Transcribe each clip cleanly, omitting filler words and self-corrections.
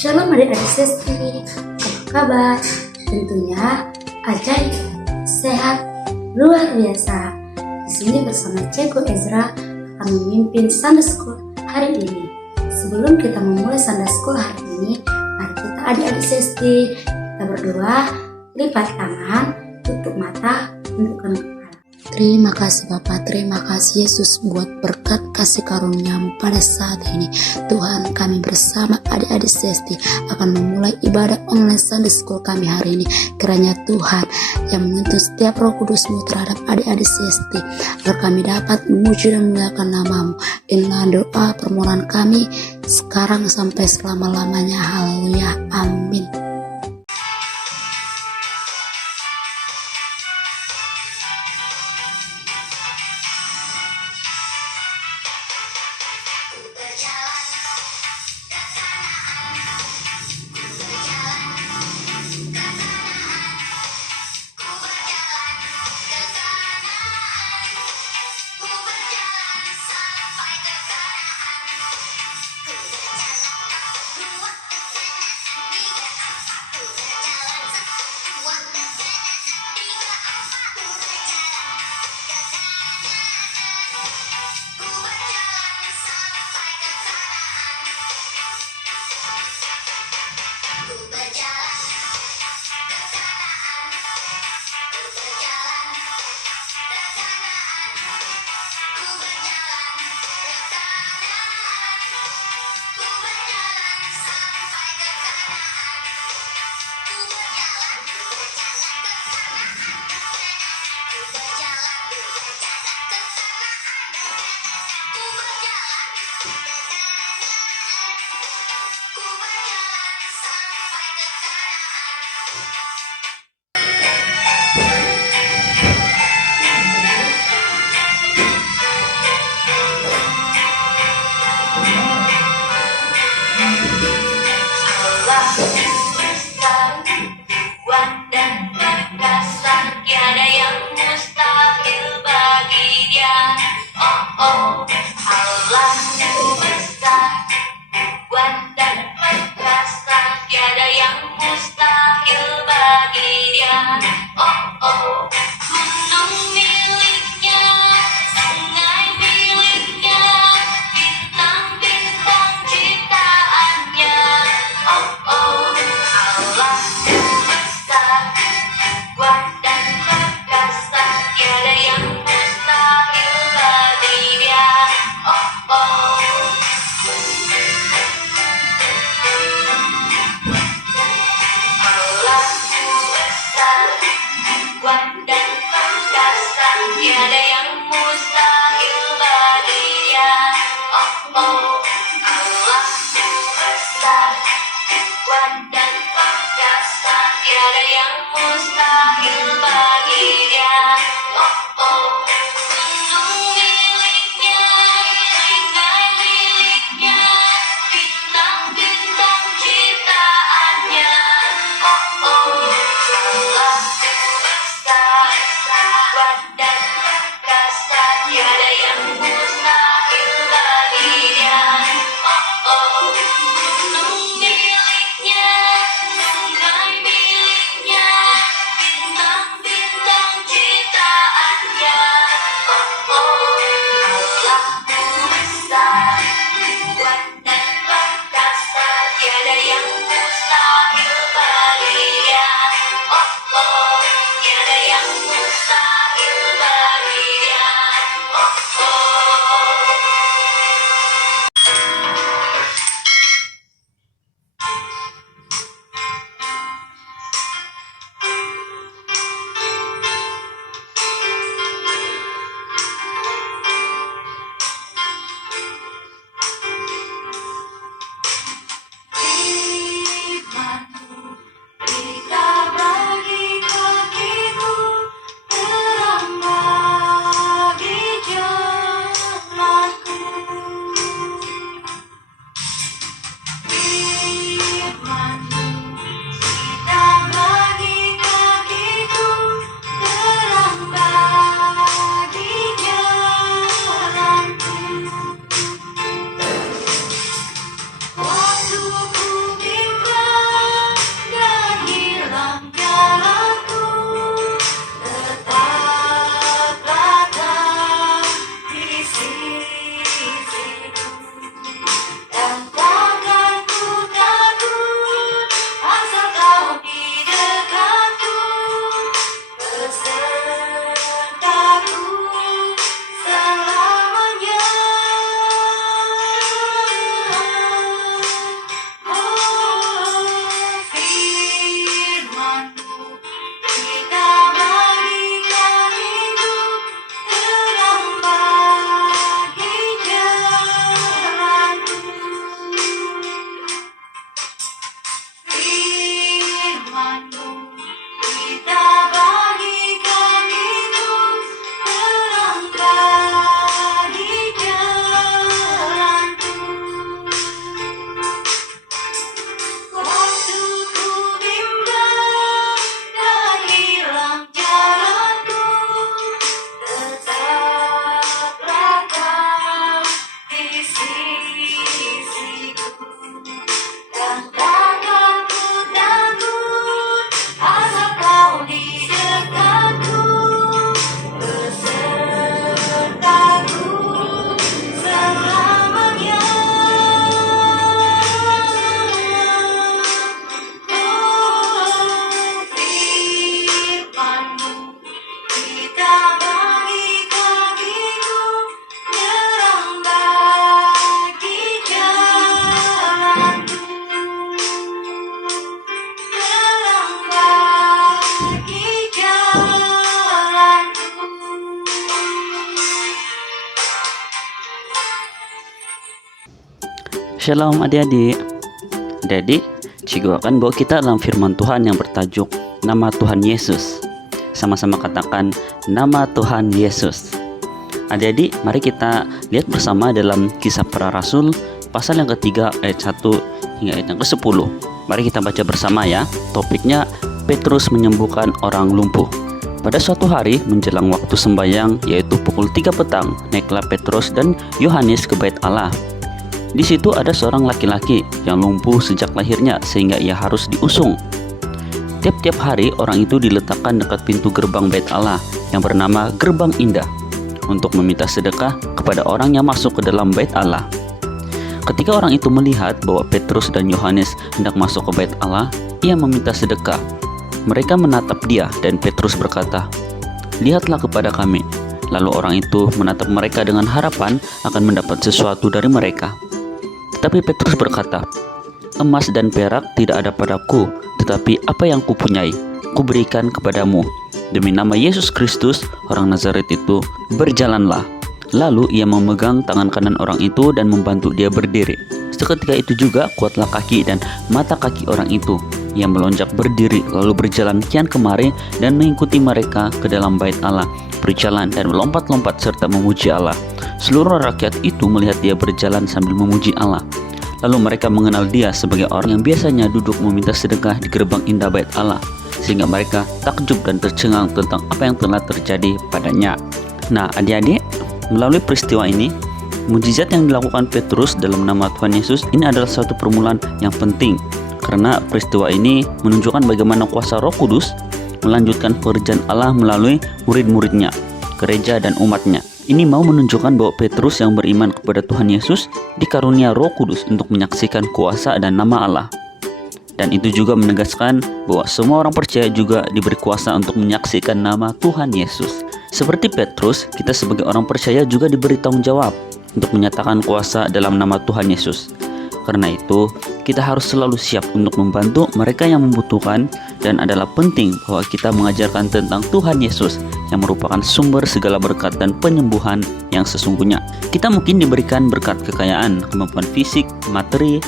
Shalom adik-adik Sesti, apa kabar? Tentunya ajaib, sehat, luar biasa. Di sini bersama Ceko Ezra akan memimpin Sunday School hari ini. Sebelum kita memulai Sunday School hari ini, mari kita adik-adik Sesti, kita berdoa, lipat tangan, tutup mata, tundukkan kepala. Terima kasih Bapa, terima kasih Yesus buat berkat kasih karunia-Mu pada saat ini. Tuhan, kami bersama adik-adik Sesti akan memulai ibadah online Sunday School kami hari ini. Kiranya Tuhan yang menuntun setiap Roh Kudus-Mu terhadap adik-adik Sesti, agar kami dapat memuji dan memuliakan nama-Mu. Inilah doa permohonan kami sekarang sampai selama-lamanya. Haleluya, amin. Shalom adik-adik. Adik-adik, Cikgu akan bawa kita dalam firman Tuhan yang bertajuk Nama Tuhan Yesus. Sama-sama katakan Nama Tuhan Yesus. Adik-adik, mari kita lihat bersama dalam Kisah Para Rasul pasal yang ketiga ayat 1 hingga ayat yang ke-10. Mari kita baca bersama ya. Topiknya Petrus menyembuhkan orang lumpuh. Pada suatu hari menjelang waktu sembahyang, yaitu pukul 3 petang, naiklah Petrus dan Yohanes ke bait Allah. Di situ ada seorang laki-laki yang lumpuh sejak lahirnya sehingga ia harus diusung. Tiap-tiap hari orang itu diletakkan dekat pintu gerbang bait Allah yang bernama Gerbang Indah untuk meminta sedekah kepada orang yang masuk ke dalam bait Allah. Ketika orang itu melihat bahwa Petrus dan Yohanes hendak masuk ke bait Allah, ia meminta sedekah. Mereka menatap dia dan Petrus berkata, "Lihatlah kepada kami." Lalu orang itu menatap mereka dengan harapan akan mendapat sesuatu dari mereka. Tetapi Petrus berkata, "Emas dan perak tidak ada padaku, tetapi apa yang kupunyai, kuberikan kepadamu. Demi nama Yesus Kristus, orang Nazaret itu, berjalanlah." Lalu ia memegang tangan kanan orang itu dan membantu dia berdiri. Seketika itu juga kuatlah kaki dan mata kaki orang itu. Ia melonjak berdiri lalu berjalan kian kemari dan mengikuti mereka ke dalam bait Allah, berjalan dan melompat-lompat serta memuji Allah. Seluruh rakyat itu melihat dia berjalan sambil memuji Allah. Lalu mereka mengenal dia sebagai orang yang biasanya duduk meminta sedekah di gerbang indah bait Allah, sehingga mereka takjub dan tercengang tentang apa yang telah terjadi padanya. Nah, adik-adik, melalui peristiwa ini, mujizat yang dilakukan Petrus dalam nama Tuhan Yesus ini adalah suatu permulaan yang penting, karena peristiwa ini menunjukkan bagaimana kuasa Roh Kudus melanjutkan pekerjaan Allah melalui murid-muridnya, gereja dan umatnya. Ini mau menunjukkan bahwa Petrus yang beriman kepada Tuhan Yesus dikarunia Roh Kudus untuk menyaksikan kuasa dan nama Allah. Dan itu juga menegaskan bahwa semua orang percaya juga diberi kuasa untuk menyaksikan nama Tuhan Yesus. Seperti Petrus, kita sebagai orang percaya juga diberi tanggung jawab untuk menyatakan kuasa dalam nama Tuhan Yesus. Karena itu, kita harus selalu siap untuk membantu mereka yang membutuhkan, dan adalah penting bahwa kita mengajarkan tentang Tuhan Yesus yang merupakan sumber segala berkat dan penyembuhan yang sesungguhnya. Kita mungkin diberikan berkat kekayaan, kemampuan fisik, materi,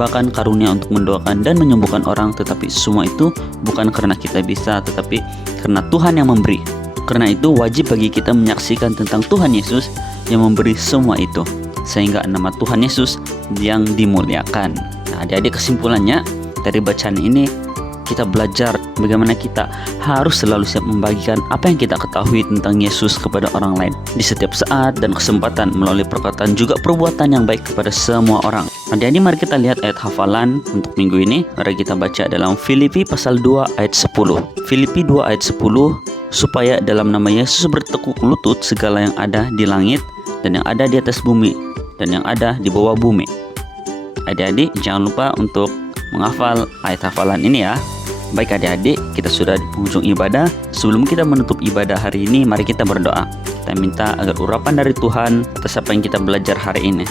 bahkan karunia untuk mendoakan dan menyembuhkan orang, tetapi semua itu bukan karena kita bisa, tetapi karena Tuhan yang memberi. Karena itu wajib bagi kita menyaksikan tentang Tuhan Yesus yang memberi semua itu, sehingga nama Tuhan Yesus yang dimuliakan. Nah, adik-adik, kesimpulannya dari bacaan ini kita belajar bagaimana kita harus selalu siap membagikan apa yang kita ketahui tentang Yesus kepada orang lain di setiap saat dan kesempatan melalui perkataan juga perbuatan yang baik kepada semua orang. Adik-adik, mari kita lihat ayat hafalan untuk minggu ini. Mari kita baca dalam Filipi pasal 2 ayat 10. Filipi 2 ayat 10, supaya dalam nama Yesus bertekuk lutut segala yang ada di langit dan yang ada di atas bumi dan yang ada di bawah bumi. Adik-adik, jangan lupa untuk menghafal ayat hafalan ini ya. Baik adik-adik, kita sudah di penghujung ibadah. Sebelum kita menutup ibadah hari ini, mari kita berdoa. Kita minta agar urapan dari Tuhan atas apa yang kita belajar hari ini.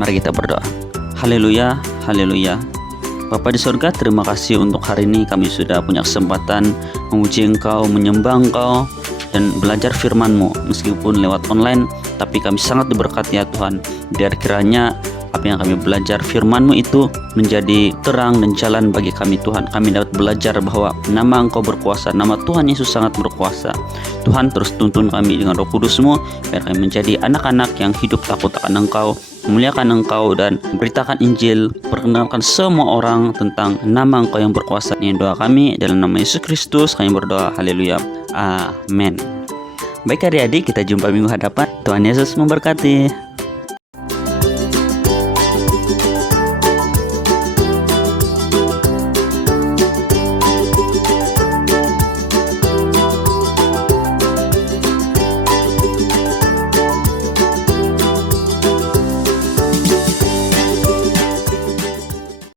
Mari kita berdoa. Haleluya, haleluya. Bapa di surga, terima kasih untuk hari ini kami sudah punya kesempatan memuji Engkau, menyembah Engkau, dan belajar firman-Mu. Meskipun lewat online, tapi kami sangat diberkati ya Tuhan. Biar kiranya apa yang kami belajar firman-Mu itu menjadi terang dan jalan bagi kami Tuhan. Kami dapat belajar bahwa nama Engkau berkuasa, nama Tuhan Yesus sangat berkuasa. Tuhan, terus tuntun kami dengan Roh Kudus-Mu, biar kami menjadi anak-anak yang hidup takut akan Engkau, memuliakan Engkau, dan beritakan Injil, perkenalkan semua orang tentang nama Engkau yang berkuasa. Ini doa kami dalam nama Yesus Kristus kami berdoa. Haleluya, amin. Baik adik-adik, kita jumpa minggu hadapan. Tuhan Yesus memberkati.